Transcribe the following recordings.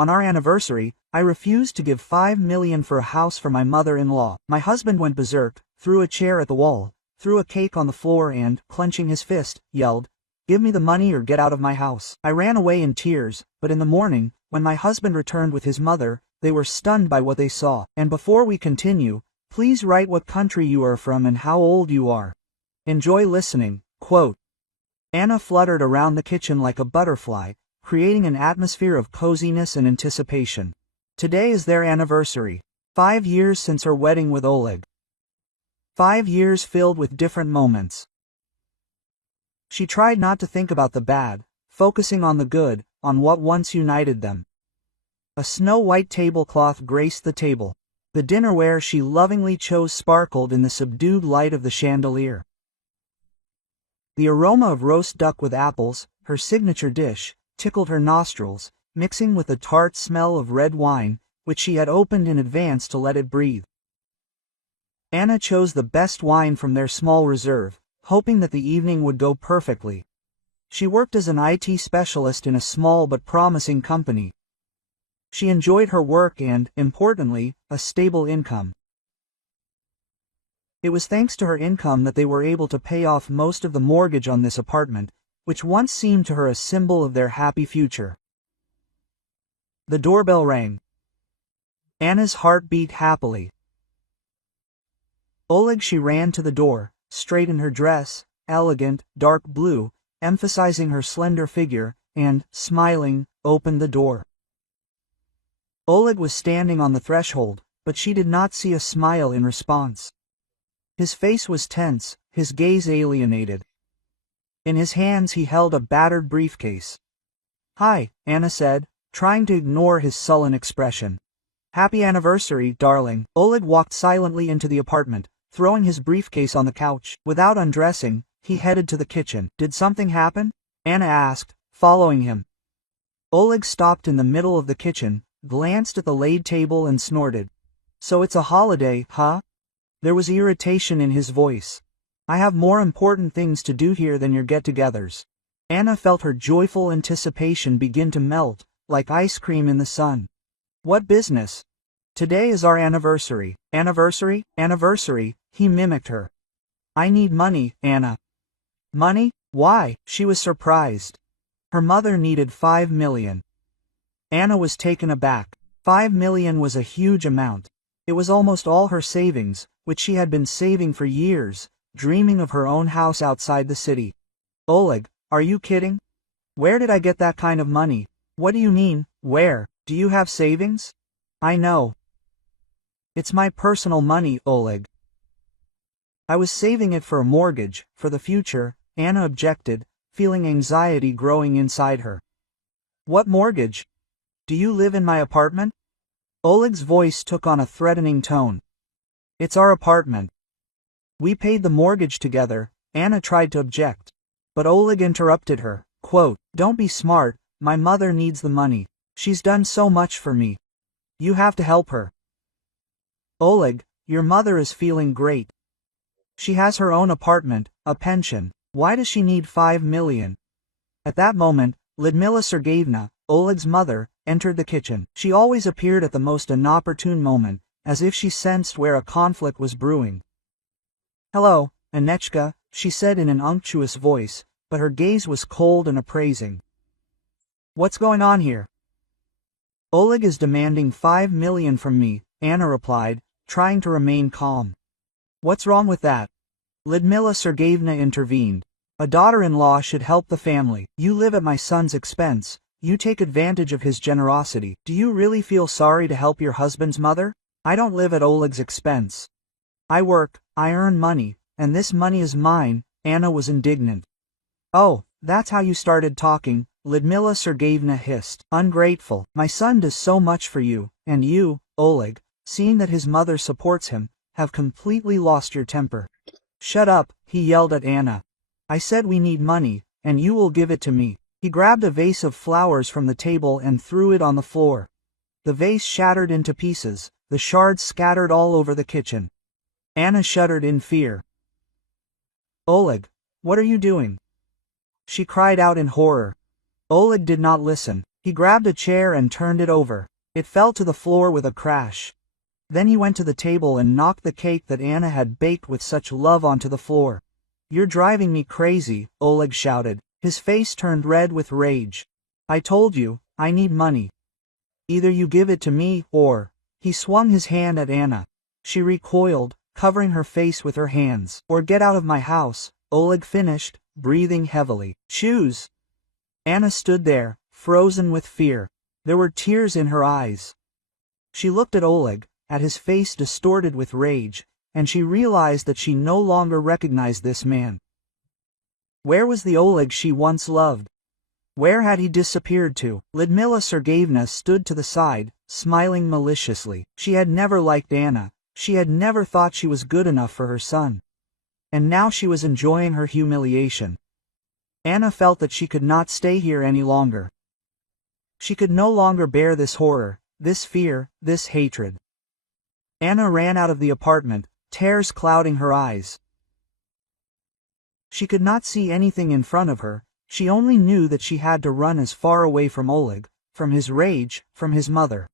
On our anniversary, I refused to give 5 million for a house for my mother-in-law. My husband went berserk, threw a chair at the wall, threw a cake on the floor and, clenching his fist, yelled, "Give me the money or get out of my house." I ran away in tears, but in the morning, when my husband returned with his mother, they were stunned by what they saw. And before we continue, please write what country you are from and how old you are. Enjoy listening. Quote, Anna fluttered around the kitchen like a butterfly, creating an atmosphere of coziness and anticipation. Today is their anniversary. 5 years since her wedding with Oleg. 5 years filled with different moments. She tried not to think about the bad, focusing on the good, on what once united them. A snow-white tablecloth graced the table. The dinnerware she lovingly chose sparkled in the subdued light of the chandelier. The aroma of roast duck with apples, her signature dish, tickled her nostrils, mixing with the tart smell of red wine, which she had opened in advance to let it breathe. Anna chose the best wine from their small reserve, hoping that the evening would go perfectly. She worked as an IT specialist in a small but promising company. She enjoyed her work and, importantly, a stable income. It was thanks to her income that they were able to pay off most of the mortgage on this apartment, which once seemed to her a symbol of their happy future. The doorbell rang. Anna's heart beat happily. Oleg, she ran to the door, straight in her dress, elegant, dark blue, emphasizing her slender figure, and, smiling, opened the door. Oleg was standing on the threshold, but she did not see a smile in response. His face was tense, his gaze alienated. In his hands he held a battered briefcase. "Hi," Anna said, trying to ignore his sullen expression. "Happy anniversary, darling." Oleg walked silently into the apartment, throwing his briefcase on the couch. Without undressing, he headed to the kitchen. "Did something happen?" Anna asked, following him. Oleg stopped in the middle of the kitchen, glanced at the laid table and snorted. "So it's a holiday, huh?" There was irritation in his voice. "I have more important things to do here than your get-togethers." Anna felt her joyful anticipation begin to melt, like ice cream in the sun. "What business? Today is our anniversary." "Anniversary? Anniversary," he mimicked her. "I need money, Anna." "Money? Why?" She was surprised. Her mother needed 5 million. Anna was taken aback. 5 million was a huge amount. It was almost all her savings, which she had been saving for years, dreaming of her own house outside the city. "Oleg, are you kidding? Where did I get that kind of money?" "What do you mean, where? Do you have savings?" "I know. It's my personal money, Oleg." "I was saving it for a mortgage, for the future," Anna objected, feeling anxiety growing inside her. "What mortgage? Do you live in my apartment?" Oleg's voice took on a threatening tone. "It's our apartment. We paid the mortgage together." Anna tried to object. But Oleg interrupted her. Quote, "Don't be smart, my mother needs the money. She's done so much for me. You have to help her." "Oleg, your mother is feeling great. She has her own apartment, a pension. Why does she need 5 million? At that moment, Lyudmila Sergeyevna, Oleg's mother, entered the kitchen. She always appeared at the most inopportune moment, as if she sensed where a conflict was brewing. "Hello, Anechka," she said in an unctuous voice, but her gaze was cold and appraising. "What's going on here?" "Oleg is demanding 5 million from me," Anna replied, trying to remain calm. "What's wrong with that?" Lyudmila Sergeyevna intervened. "A daughter-in-law should help the family. You live at my son's expense. You take advantage of his generosity. Do you really feel sorry to help your husband's mother?" "I don't live at Oleg's expense. I work, I earn money, and this money is mine," Anna was indignant. "Oh, that's how you started talking," Lyudmila Sergeyevna hissed. "Ungrateful. My son does so much for you, and you, Oleg, seeing that his mother supports him, have completely lost your temper." "Shut up," he yelled at Anna. "I said we need money, and you will give it to me." He grabbed a vase of flowers from the table and threw it on the floor. The vase shattered into pieces, the shards scattered all over the kitchen. Anna shuddered in fear. "Oleg, what are you doing?" she cried out in horror. Oleg did not listen. He grabbed a chair and turned it over. It fell to the floor with a crash. Then he went to the table and knocked the cake that Anna had baked with such love onto the floor. "You're driving me crazy," Oleg shouted. His face turned red with rage. "I told you, I need money. Either you give it to me, or—" He swung his hand at Anna. She recoiled, covering her face with her hands. "Or get out of my house," Oleg finished, breathing heavily. "Choose." Anna stood there, frozen with fear. There were tears in her eyes. She looked at Oleg, at his face distorted with rage, and she realized that she no longer recognized this man. Where was the Oleg she once loved? Where had he disappeared to? Lyudmila Sergeyevna stood to the side, smiling maliciously. She had never liked Anna. She had never thought she was good enough for her son. And now she was enjoying her humiliation. Anna felt that she could not stay here any longer. She could no longer bear this horror, this fear, this hatred. Anna ran out of the apartment, tears clouding her eyes. She could not see anything in front of her. She only knew that she had to run as far away from Oleg, from his rage, from his mother.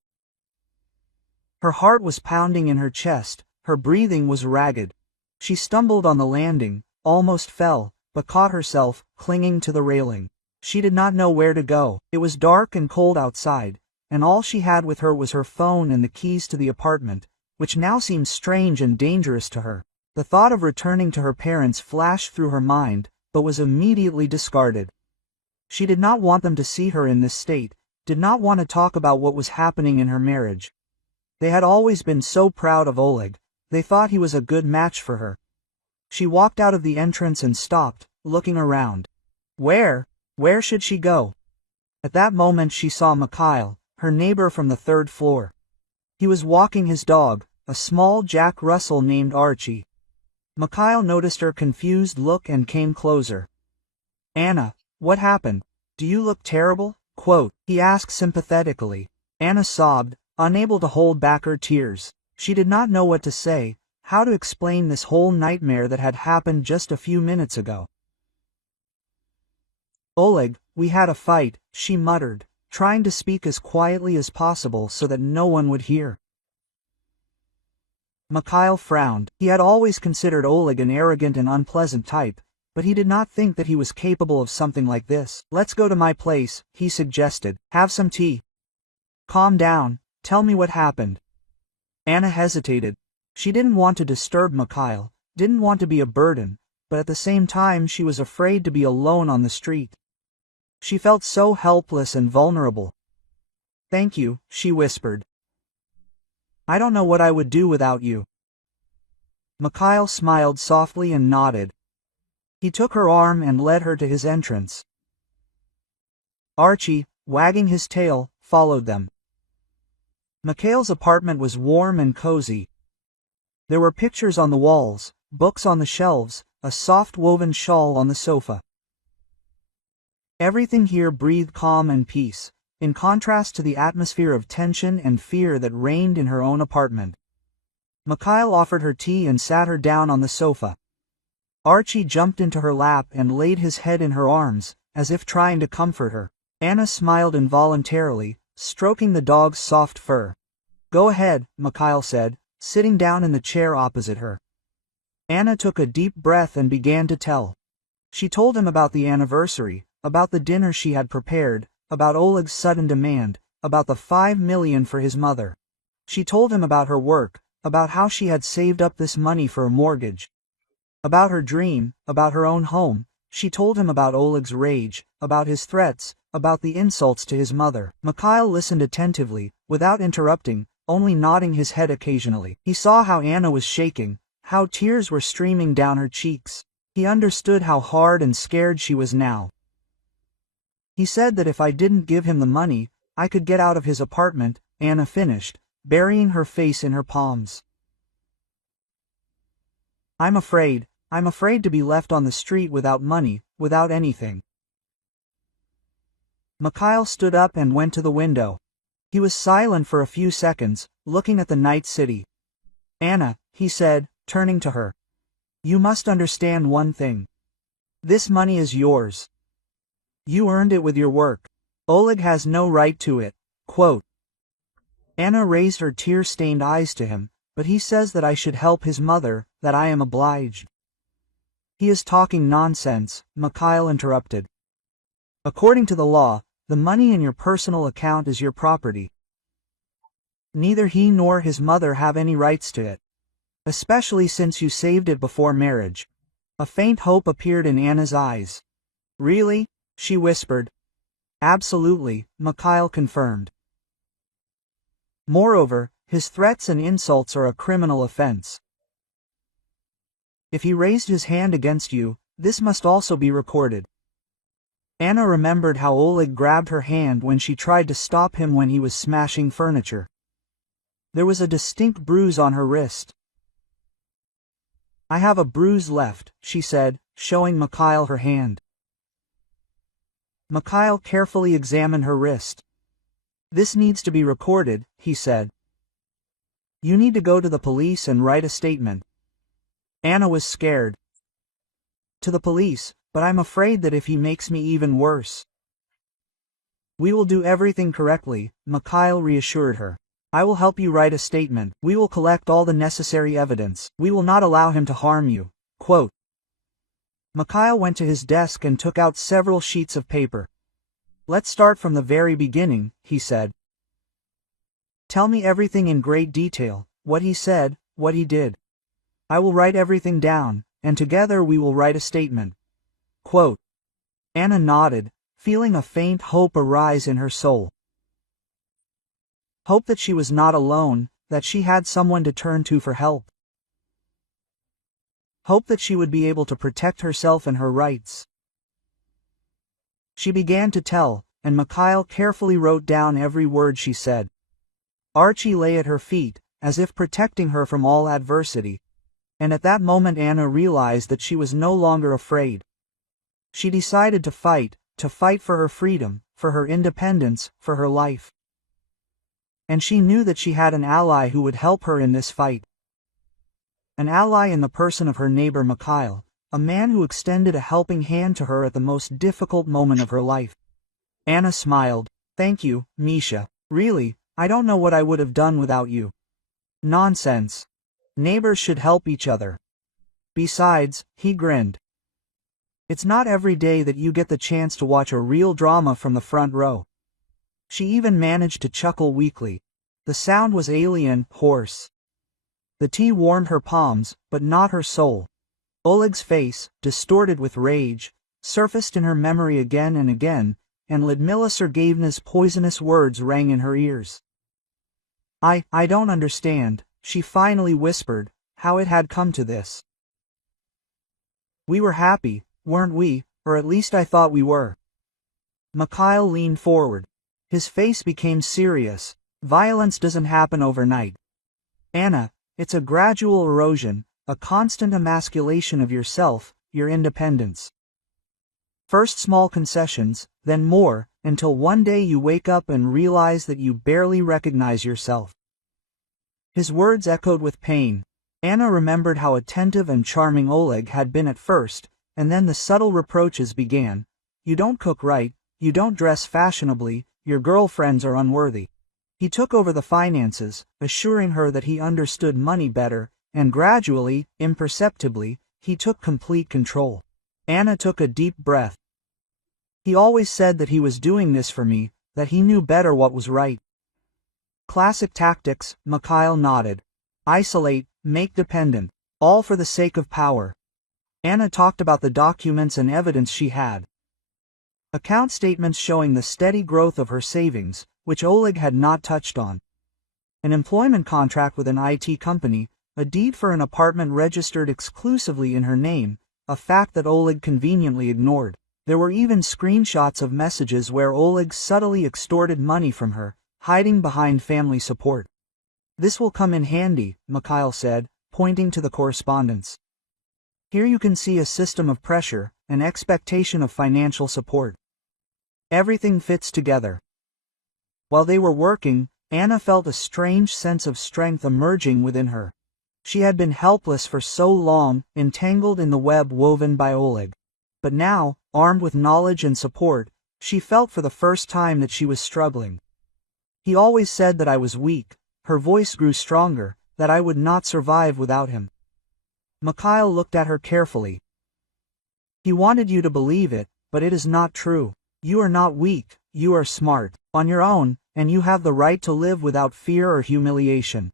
Her heart was pounding in her chest, her breathing was ragged. She stumbled on the landing, almost fell, but caught herself, clinging to the railing. She did not know where to go. It was dark and cold outside, and all she had with her was her phone and the keys to the apartment, which now seemed strange and dangerous to her. The thought of returning to her parents flashed through her mind, but was immediately discarded. She did not want them to see her in this state, did not want to talk about what was happening in her marriage. They had always been so proud of Oleg. They thought he was a good match for her. She walked out of the entrance and stopped, looking around. Where should she go? At that moment she saw Mikhail, her neighbor from the third floor. He was walking his dog, a small Jack Russell named Archie. Mikhail noticed her confused look and came closer. "Anna, what happened? Do you look terrible?" He asked sympathetically. Anna sobbed, unable to hold back her tears. She did not know what to say, how to explain this whole nightmare that had happened just a few minutes ago. "Oleg, we had a fight," she muttered, trying to speak as quietly as possible so that no one would hear. Mikhail frowned. He had always considered Oleg an arrogant and unpleasant type, but he did not think that he was capable of something like this. "Let's go to my place," he suggested. "Have some tea." "Calm down, tell me what happened." Anna hesitated. She didn't want to disturb Mikhail, didn't want to be a burden, but at the same time she was afraid to be alone on the street. She felt so helpless and vulnerable. "Thank you," she whispered. "I don't know what I would do without you." Mikhail smiled softly and nodded. He took her arm and led her to his entrance. Archie, wagging his tail, followed them. Mikhail's apartment was warm and cozy. There were pictures on the walls, books on the shelves, a soft woven shawl on the sofa. Everything here breathed calm and peace, in contrast to the atmosphere of tension and fear that reigned in her own apartment. Mikhail offered her tea and sat her down on the sofa. Archie jumped into her lap and laid his head in her arms, as if trying to comfort her. Anna smiled involuntarily, stroking the dog's soft fur. "Go ahead," Mikhail said, sitting down in the chair opposite her. Anna took a deep breath and began to tell. She told him about the anniversary, about the dinner she had prepared, about Oleg's sudden demand, about the 5 million for his mother. She told him about her work, about how she had saved up this money for a mortgage. About her dream, about her own home. She told him about Oleg's rage, about his threats, about the insults to his mother. Mikhail listened attentively, without interrupting, only nodding his head occasionally. He saw how Anna was shaking, how tears were streaming down her cheeks. He understood how hard and scared she was now. "He said that if I didn't give him the money, I could get out of his apartment," Anna finished, burying her face in her palms. I'm afraid to be left on the street without money, without anything." Mikhail stood up and went to the window. He was silent for a few seconds, looking at the night city. "Anna," he said, turning to her. "You must understand one thing. This money is yours. You earned it with your work. Oleg has no right to it. Quote. Anna raised her tear-stained eyes to him, but he says that I should help his mother, that I am obliged. He is talking nonsense, Mikhail interrupted. According to the law, the money in your personal account is your property. Neither he nor his mother have any rights to it. Especially since you saved it before marriage. A faint hope appeared in Anna's eyes. Really? She whispered. Absolutely, Mikhail confirmed. Moreover, his threats and insults are a criminal offense. If he raised his hand against you, this must also be recorded. Anna remembered how Oleg grabbed her hand when she tried to stop him when he was smashing furniture. There was a distinct bruise on her wrist. I have a bruise left, she said, showing Mikhail her hand. Mikhail carefully examined her wrist. This needs to be recorded, he said. You need to go to the police and write a statement. Anna was scared. To the police, but I'm afraid that if he makes me even worse. We will do everything correctly, Mikhail reassured her. I will help you write a statement. We will collect all the necessary evidence. We will not allow him to harm you. Quote. Mikhail went to his desk and took out several sheets of paper. Let's start from the very beginning, he said. Tell me everything in great detail, what he said, what he did. I will write everything down, and together we will write a statement. Quote. Anna nodded, feeling a faint hope arise in her soul. Hope that she was not alone, that she had someone to turn to for help. Hope that she would be able to protect herself and her rights. She began to tell, and Mikhail carefully wrote down every word she said. Archie lay at her feet, as if protecting her from all adversity. And at that moment Anna realized that she was no longer afraid. She decided to fight for her freedom, for her independence, for her life. And she knew that she had an ally who would help her in this fight. An ally in the person of her neighbor Mikhail, a man who extended a helping hand to her at the most difficult moment of her life. Anna smiled. Thank you, Misha. Really, I don't know what I would have done without you. Nonsense. Neighbors should help each other. Besides, he grinned. It's not every day that you get the chance to watch a real drama from the front row. She even managed to chuckle weakly. The sound was alien, hoarse. The tea warmed her palms, but not her soul. Oleg's face, distorted with rage, surfaced in her memory again, and Lyudmila Sergeyevna's poisonous words rang in her ears. I don't understand, she finally whispered, how it had come to this. We were happy, weren't we, or at least I thought we were. Mikhail leaned forward. His face became serious. Violence doesn't happen overnight. Anna, it's a gradual erosion, a constant emasculation of yourself, your independence. First small concessions, then more, until one day you wake up and realize that you barely recognize yourself. His words echoed with pain. Anna remembered how attentive and charming Oleg had been at first, and then the subtle reproaches began. You don't cook right, you don't dress fashionably, your girlfriends are unworthy. He took over the finances, assuring her that he understood money better, and gradually, imperceptibly, he took complete control. Anna took a deep breath. He always said that he was doing this for me, that he knew better what was right. Classic tactics, Mikhail nodded. Isolate, make dependent, all for the sake of power. Anna talked about the documents and evidence she had. Account statements showing the steady growth of her savings, which Oleg had not touched on. An employment contract with an IT company, a deed for an apartment registered exclusively in her name, a fact that Oleg conveniently ignored. There were even screenshots of messages where Oleg subtly extorted money from her, hiding behind family support. This will come in handy, Mikhail said, pointing to the correspondence. Here you can see a system of pressure, an expectation of financial support. Everything fits together. While they were working, Anna felt a strange sense of strength emerging within her. She had been helpless for so long, entangled in the web woven by Oleg. But now, armed with knowledge and support, She felt for the first time that she was struggling. He always said that I was weak, her voice grew stronger, that I would not survive without him. Mikhail looked at her carefully. He wanted you to believe it, but it is not true. You are not weak, you are smart, on your own, and you have the right to live without fear or humiliation.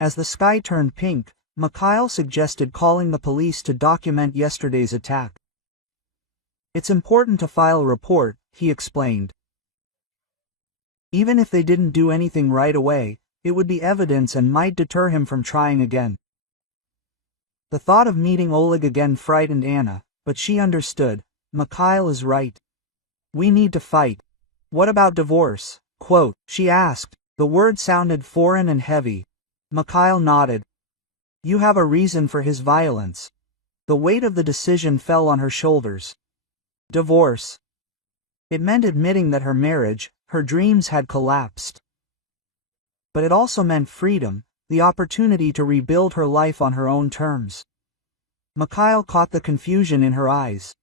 As the sky turned pink, Mikhail suggested calling the police to document yesterday's attack. It's important to file a report, he explained. Even if they didn't do anything right away, it would be evidence and might deter him from trying again. The thought of meeting Oleg again frightened Anna, but she understood. Mikhail is right. We need to fight. What about divorce? Quote, she asked. The word sounded foreign and heavy. Mikhail nodded. You have a reason for his violence. The weight of the decision fell on her shoulders. Divorce. It meant admitting that her marriage, her dreams had collapsed. But it also meant freedom, the opportunity to rebuild her life on her own terms. Mikhail caught the confusion in her eyes.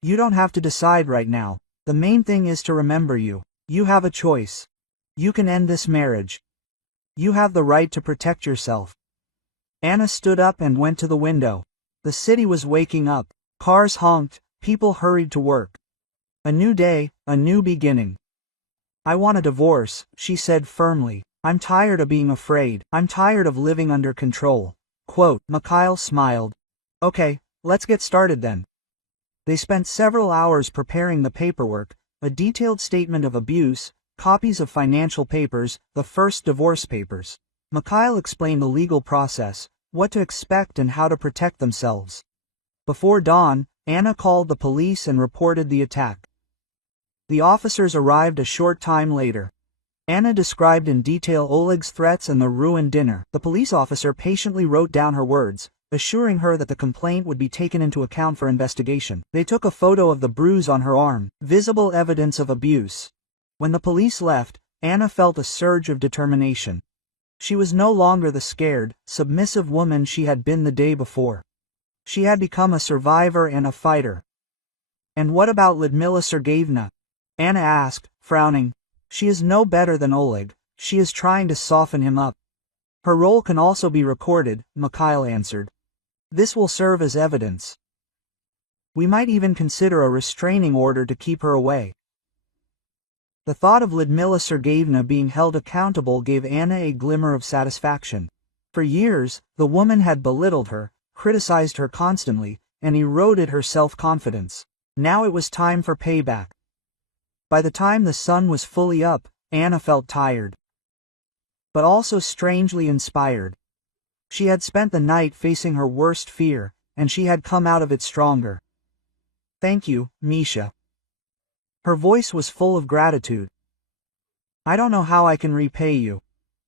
You don't have to decide right now. The main thing is to remember you. You have a choice. You can end this marriage. You have the right to protect yourself. Anna stood up and went to the window. The city was waking up. Cars honked, people hurried to work. A new day, a new beginning. I want a divorce, she said firmly. I'm tired of being afraid. I'm tired of living under control. Quote, Mikhail smiled. Okay, let's get started then. They spent several hours preparing the paperwork, a detailed statement of abuse, copies of financial papers, the first divorce papers. Mikhail explained the legal process, what to expect and how to protect themselves. Before dawn, Anna called the police and reported the attack. The officers arrived a short time later. Anna described in detail Oleg's threats and the ruined dinner. The police officer patiently wrote down her words, assuring her that the complaint would be taken into account for investigation. They took a photo of the bruise on her arm, visible evidence of abuse. When the police left, Anna felt a surge of determination. She was no longer the scared, submissive woman she had been the day before. She had become a survivor and a fighter. And what about Lyudmila Sergeyevna? Anna asked, frowning. She is no better than Oleg, she is trying to soften him up. Her role can also be recorded, Mikhail answered. This will serve as evidence. We might even consider a restraining order to keep her away. The thought of Lyudmila Sergeyevna being held accountable gave Anna a glimmer of satisfaction. For years, the woman had belittled her, criticized her constantly, and eroded her self-confidence. Now it was time for payback. By the time the sun was fully up, Anna felt tired, but also strangely inspired. She had spent the night facing her worst fear, and she had come out of it stronger. Thank you, Misha. Her voice was full of gratitude. I don't know how I can repay you.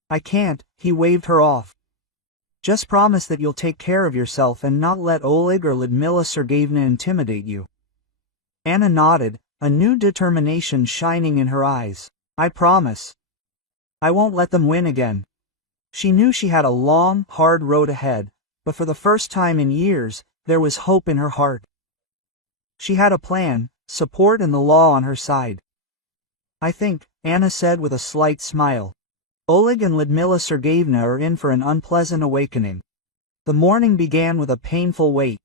I can't, he waved her off. Just promise that you'll take care of yourself and not let Oleg or Lyudmila Sergeyevna intimidate you. Anna nodded, a new determination shining in her eyes. I promise. I won't let them win again. She knew she had a long, hard road ahead, but for the first time in years, there was hope in her heart. She had a plan, support and the law on her side. I think, Anna said with a slight smile. Oleg and Lyudmila Sergeyevna are in for an unpleasant awakening. The morning began with a painful wait.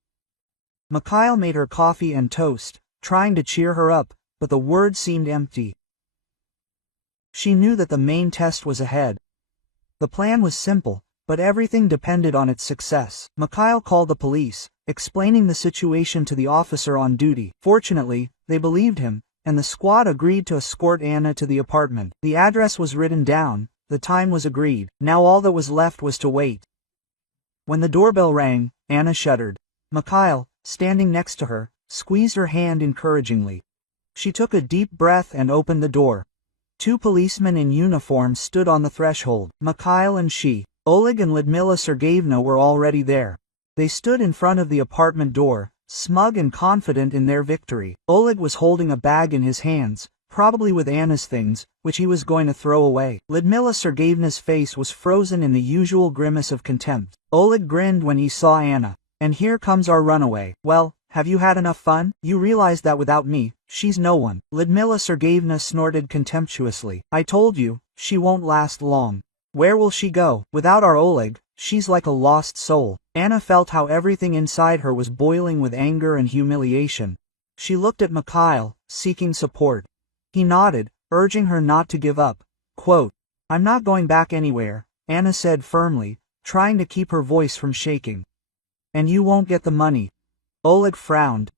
Mikhail made her coffee and toast, trying to cheer her up, but the words seemed empty. She knew that the main test was ahead. The plan was simple, but everything depended on its success. Mikhail called the police, explaining the situation to the officer on duty. Fortunately, they believed him, and the squad agreed to escort Anna to the apartment. The address was written down, the time was agreed. Now all that was left was to wait. When the doorbell rang, Anna shuddered. Mikhail, standing next to her, squeezed her hand encouragingly. She took a deep breath and opened the door. Two policemen in uniform stood on the threshold. Mikhail and she, Oleg and Lyudmila Sergeyevna were already there. They stood in front of the apartment door, smug and confident in their victory. Oleg was holding a bag in his hands, probably with Anna's things, which he was going to throw away. Lyudmila Sergeyevna's face was frozen in the usual grimace of contempt. Oleg grinned when he saw Anna. And here comes our runaway. Well, Have you had enough fun? You realize that without me, she's no one. Lyudmila Sergeyevna snorted contemptuously. I told you, she won't last long. Where will she go? Without our Oleg, she's like a lost soul. Anna felt how everything inside her was boiling with anger and humiliation. She looked at Mikhail, seeking support. He nodded, urging her not to give up. Quote, I'm not going back anywhere, Anna said firmly, trying to keep her voice from shaking. And you won't get the money. Oleg frowned.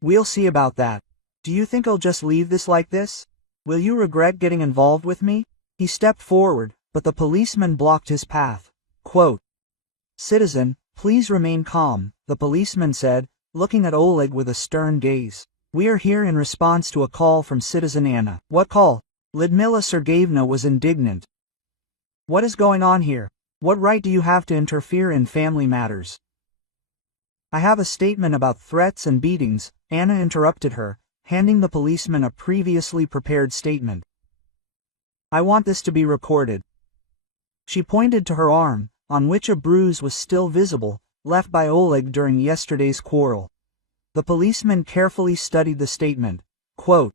We'll see about that. Do you think I'll just leave this like this? Will you regret getting involved with me? He stepped forward, but the policeman blocked his path. Quote, Citizen, please remain calm, the policeman said, looking at Oleg with a stern gaze. We are here in response to a call from citizen Anna. What call? Lyudmila Sergeyevna was indignant. What is going on here? What right do you have to interfere in family matters? I have a statement about threats and beatings, Anna interrupted her, handing the policeman a previously prepared statement. I want this to be recorded. She pointed to her arm, on which a bruise was still visible, left by Oleg during yesterday's quarrel. The policeman carefully studied the statement. Quote,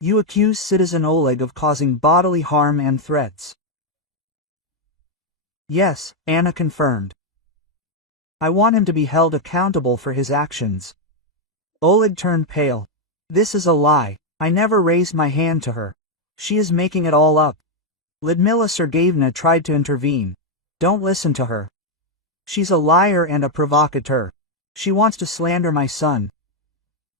You accuse citizen Oleg of causing bodily harm and threats. Yes, Anna confirmed. I want him to be held accountable for his actions. Oleg turned pale. This is a lie. I never raised my hand to her. She is making it all up. Lyudmila Sergeyevna tried to intervene. Don't listen to her. She's a liar and a provocateur. She wants to slander my son.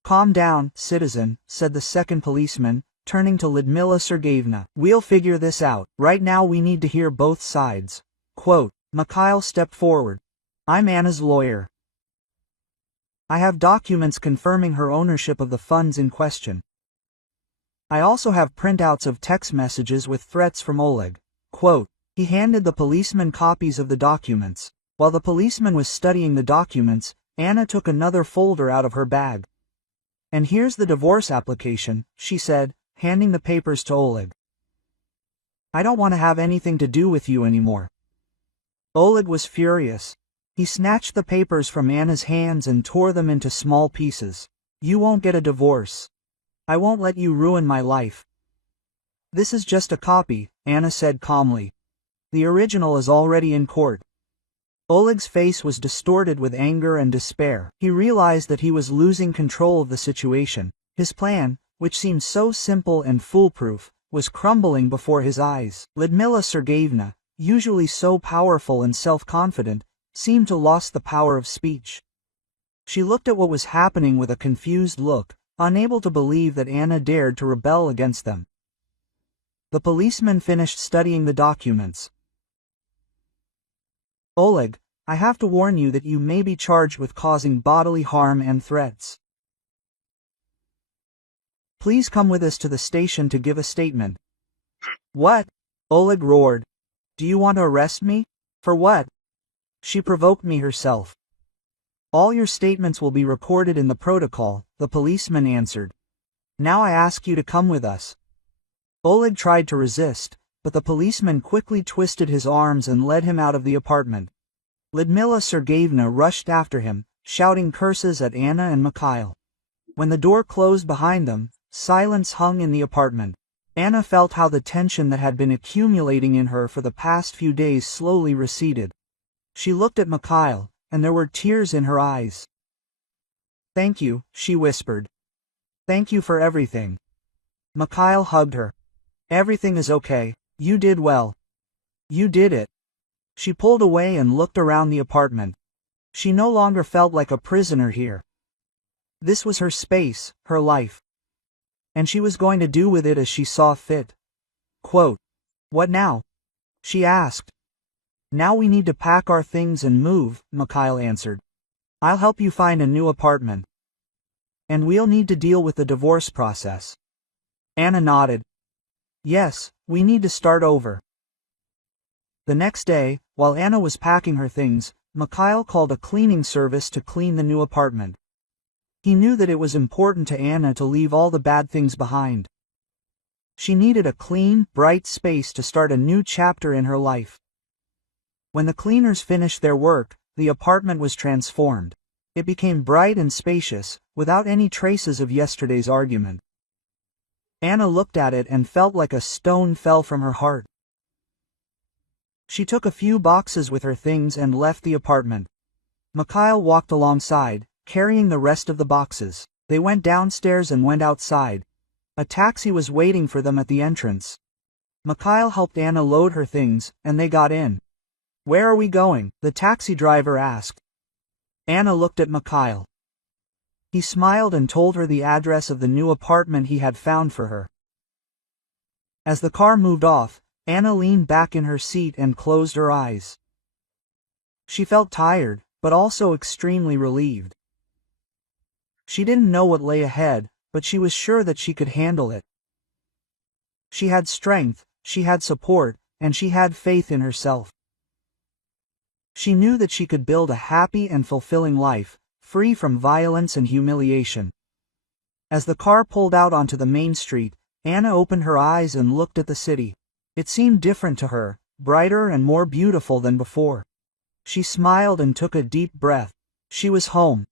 Calm down, citizen, said the second policeman, turning to Lyudmila Sergeyevna. We'll figure this out. Right now we need to hear both sides. Quote, Mikhail stepped forward. I'm Anna's lawyer. I have documents confirming her ownership of the funds in question. I also have printouts of text messages with threats from Oleg. Quote, he handed the policeman copies of the documents. While the policeman was studying the documents, Anna took another folder out of her bag. And here's the divorce application, she said, handing the papers to Oleg. I don't want to have anything to do with you anymore. Oleg was furious. He snatched the papers from Anna's hands and tore them into small pieces. You won't get a divorce. I won't let you ruin my life. This is just a copy, Anna said calmly. The original is already in court. Oleg's face was distorted with anger and despair. He realized that he was losing control of the situation. His plan, which seemed so simple and foolproof, was crumbling before his eyes. Lyudmila Sergeyevna, usually so powerful and self-confident, seemed to lost the power of speech. She looked at what was happening with a confused look, unable to believe that Anna dared to rebel against them. The policeman finished studying the documents. Oleg, I have to warn you that you may be charged with causing bodily harm and threats. Please come with us to the station to give a statement. What? Oleg roared. Do you want to arrest me? For what? She provoked me herself. All your statements will be recorded in the protocol, the policeman answered. Now I ask you to come with us. Oleg tried to resist, but the policeman quickly twisted his arms and led him out of the apartment. Lyudmila Sergeyevna rushed after him, shouting curses at Anna and Mikhail. When the door closed behind them, silence hung in the apartment. Anna felt how the tension that had been accumulating in her for the past few days slowly receded. She looked at Mikhail, and there were tears in her eyes. Thank you, she whispered. Thank you for everything. Mikhail hugged her. Everything is okay. You did well. You did it. She pulled away and looked around the apartment. She no longer felt like a prisoner here. This was her space, her life. And she was going to do with it as she saw fit. Quote, What now? She asked. Now we need to pack our things and move, Mikhail answered. I'll help you find a new apartment. And we'll need to deal with the divorce process. Anna nodded. Yes, we need to start over. The next day, while Anna was packing her things, Mikhail called a cleaning service to clean the new apartment. He knew that it was important to Anna to leave all the bad things behind. She needed a clean, bright space to start a new chapter in her life. When the cleaners finished their work, the apartment was transformed. It became bright and spacious, without any traces of yesterday's argument. Anna looked at it and felt like a stone fell from her heart. She took a few boxes with her things and left the apartment. Mikhail walked alongside, carrying the rest of the boxes. They went downstairs and went outside. A taxi was waiting for them at the entrance. Mikhail helped Anna load her things, and they got in. "Where are we going?" the taxi driver asked. Anna looked at Mikhail. He smiled and told her the address of the new apartment he had found for her. As the car moved off, Anna leaned back in her seat and closed her eyes. She felt tired, but also extremely relieved. She didn't know what lay ahead, but she was sure that she could handle it. She had strength, she had support, and she had faith in herself. She knew that she could build a happy and fulfilling life, free from violence and humiliation. As the car pulled out onto the main street, Anna opened her eyes and looked at the city. It seemed different to her, brighter and more beautiful than before. She smiled and took a deep breath. She was home.